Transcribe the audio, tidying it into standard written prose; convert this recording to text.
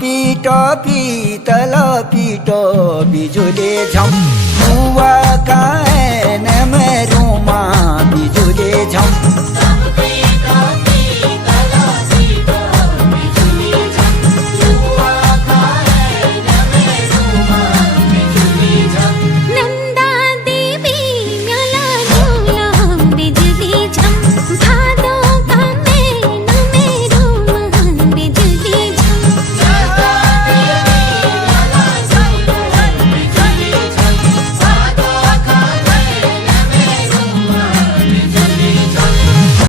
पीट पीतल पीट बिजुले झम हुआ कान में रूमा बिजुले झम